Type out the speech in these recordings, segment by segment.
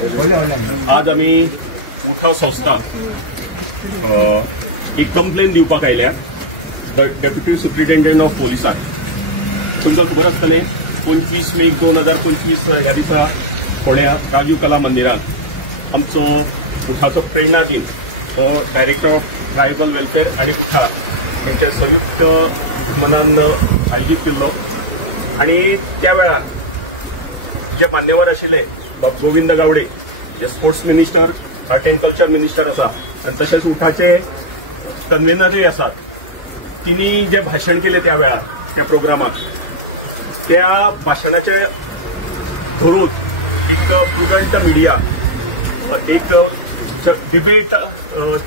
आज आम्ही उठाव संस्था एक कंप्लेन दिवपाक आयल्या डेप्युटी सुप्रिटेंडंट ऑफ पोलिसांक. तुमकां खबर आसतलें 25 मे 2025 ह्या दिसा फोंड्या राजीव कला मंदिरांत आमचो उठाचो प्रेरणा दिन तो डायरेक्टर ऑफ ट्रायबल वेलफेअर आणि उठा यांच्या संयुक्त मनान आयोजीत केल्लो. आणि त्या वेळार जे मान्यवर आशिल्ले गोविंद गावडे जे sports minister art end culture minister आसा आणि तशेंच उठाचे कन्व्हेनरूय आसात. तिनी जे भाशण केले त्या वेळार त्या प्रोग्रामात त्या भाशणाचे धरून एक प्रुडंट मिडिया एक डिबेट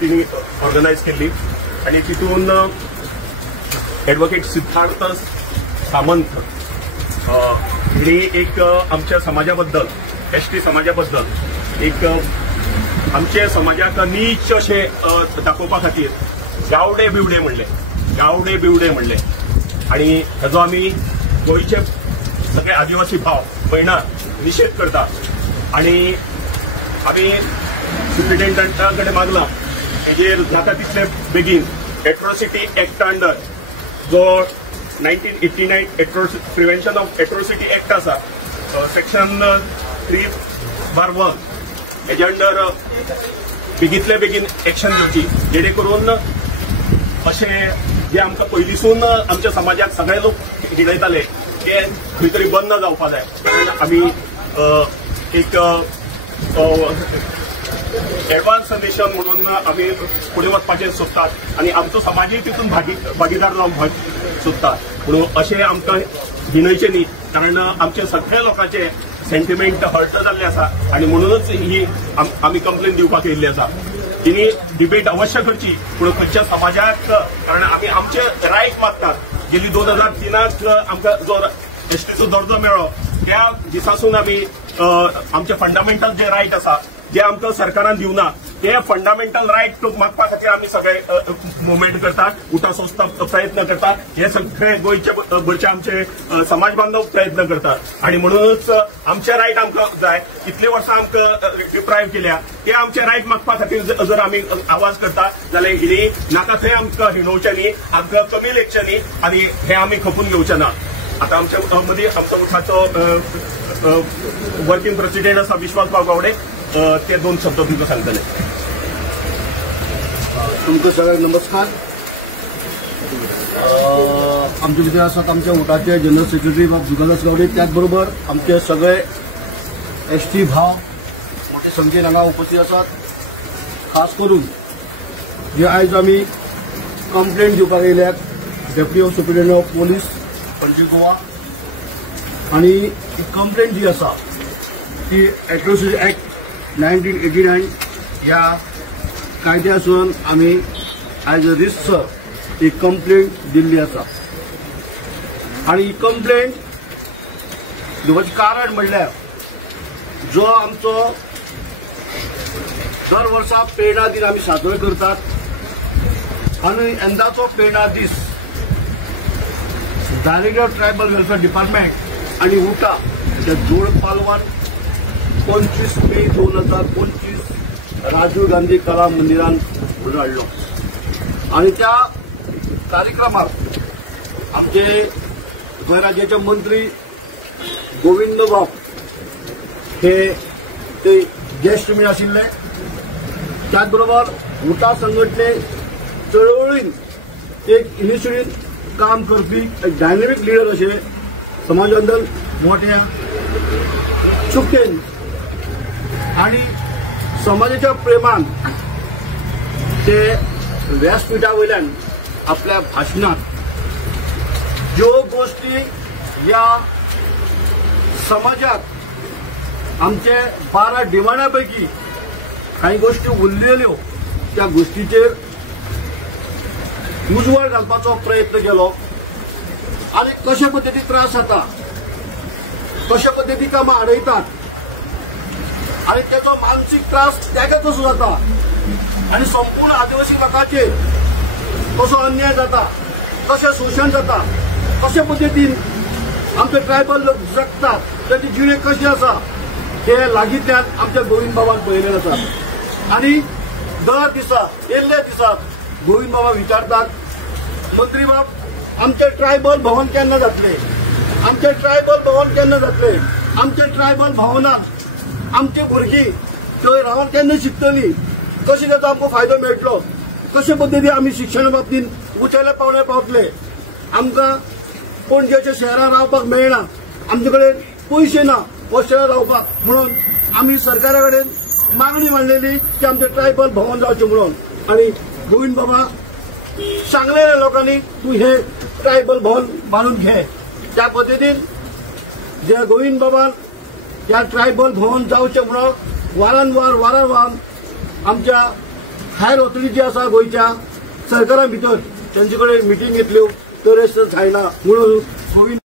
तिने ऑर्गनायज केली आणि तितून ॲडव्होकेट सिद्धार्थ सामंत हिणी एक आमच्या समाजाबद्दल एसटी समाजाबद्दल एक आमच्या समाजाक नीच अशें दाखोवपा खातीर गावडे बिवडे म्हणले आणि हाजो आमी गोंयचे सगळे आदिवासी भाव भयणां निशेध करता. आणि आमी सुप्रिटेंडंटा कडेन मागलां हेजेर जाता तितले बेगीन एट्रोसिटी एक्ट अंडर जो 1989 प्रिव्हेन्शन ऑफ एट्रोसिटी एक्ट आसा सेक्शन 3/1 हेजे अंडर बेगींतले बेगीन एक्शन घेवची जेणे करून अशें जे आमकां पयलींसून आमच्या समाजाक सगळे लोक हिणयताले ते खंय तरी बंद जावपा जाय. आमी एक एडवान्स नेशन म्हणून आमी फुडें वचपाचें सोदतात आणि आमचो समाजूय तितून भागीदार जावंक सोदतात. म्हणून अशें आमकां हिणयचें न्ही कारण आमचे सगळ्या लोकांचे सेंटिमेंट हर्ट जाल्ले आसा आणि म्हणूनच ही आमी कंप्लेन दिवपाक येयल्ली आसा. तिनी डिबेट अवश्य करची पूण खंयच्या समाजाक कारण आमी आमचे रायट मागतात. गेली 2003 आमकां जो एसटीचो दर्जो मेळ्ळो त्या दिसासून आमी आमचे फंडामेंटल जे रायट आसा जे आमकां सरकारान दिवना ते फंडामेंटल रायट मागपा खातीर आमी सगळे मुवमेंट करतात. उठा संस्था प्रयत्न करतात. हे सगळे गोंयचे भरचे आमचे समाज बांधव प्रयत्न करतात आणि म्हणूनच आमचे रायट आमकां जाय. इतले वर्सां आमकां डिप्रायव केल्या ते आमचे रायट मागपा खातीर जर आमी आवाज करता जाल्यार हिणी नाका थंय आमकां हिणोवचें न्ही आमकां कमी लेखचें न्ही आनी हे आमी खपून घेवचे ना. आता आमच्या मदीं आमचो उठाचो वर्किंग प्रेसिडेंट आसा विश्वासराव गावडे ते 2 शब्द तुमकां सांगतले. तुमकां सगळ्यांक नमस्कार. आमचे भितर आसात आमच्या उठाचे जनरल सेक्रेटरी विश्वास गावडे त्याचबरोबर आमचे सगळे एसटी भाव मोठे संख्येन हांगा उपस्थित आसात. खास करून जे आयज आमी कंप्लेंट दिवपाक येयल्यात deputy superintendent of police Panaji Goa आणि ही कंप्लेंट जी आसा ती एट्रोसिटी एक्ट 1989 ह्या कायद्यासून आमी आयज रितसर ही कंप्लेंट दिल्ली आसा. आणि ही कंप्लेंट दिवपाचें कारण म्हणल्यार जो आमचो दर वर्सा प्रेरणा दिन आमी साजरो करतात आणि यंदाचो प्रेरणा दीस director of tribal welfare department आणि उठा त्या जोड पालवान 25 मे 2025 राजीव गांधी कला मंदिरान घडोवन हाडलो. आणि त्या कार्यक्रमात आमचे गोंय राज्याचे मंत्री गोविंद बाब हे ते गेस्ट म्हणून आशिल्ले. त्याचबरोबर उठा संघटने चळवळीन एक इनिशिएटीव काम करपी एक डायनेमिक लिडर असे समाजाबद्दल मोठ्या चुकेन आणि समाजाच्या प्रेमान ते व्यासपीठा वयल्यान आपल्या भाशणात ज्यो गोष्टी या समाजात आमचे 12 डिमांडांपैकी काही गोष्टी उरलेल्यो त्या गोष्टीचेर उजवाड घालपाचो प्रयत्न केलो. आणि कशा पद्दती त्रास जाता कशा पद्दती कामां आडयतात आणि त्याचो मानसीक त्रास त्याका कसो जाता आणि संपूर्ण आदिवासी लोकांचेर कसो अन्याय जाता कशें शोषण जाता कशा पद्दतीन आमचे ट्रायबल लोक जगतात त्यांची जिणे कशी आसा हे लागींतल्यान आमच्या गोविंद बाबान पळयलेले आसा आनी दर दिसा येल्ल्या दिसाक गोविंद बाबा विचारतात मंत्री बाब आमचे ट्रायबल भवन केन्ना जातले, आमचे ट्रायबल भवन केन्ना जातले, आमचे ट्रायबल भवनात आमचे भुरगीं थंय रावन केन्ना शिकतलीं, कशें ताचो आमकां फायदो मेळटलो, कशे पद्दतीन आमी शिक्षणा बाबतींत उंचेल्या पावण्यार पावतले, आमकां पणजेच्या शहरात रावपाक मेळना, आमचे कडेन पयशे ना हॉस्टेलार रावपाक म्हणून आमी सरकारा कडेन मागणी मांडलेली की आमचे ट्रायबल भवन जावचें म्हणून आनी गोविंद बाबा सांगलेल्या लोकांनी तूं हे ट्रायबल भवन बांदून घे। त्या पद्दतीन जे गोविंद बाबान ह्या ट्रायबल भवन जावचें म्हणून वारंवार आमच्या हायर ऑथॉरिटी आसा गोंयच्या सरकारा भितर त्यांचे कडेन मिटींग घेतल्यो तर जायना म्हणून गोविंद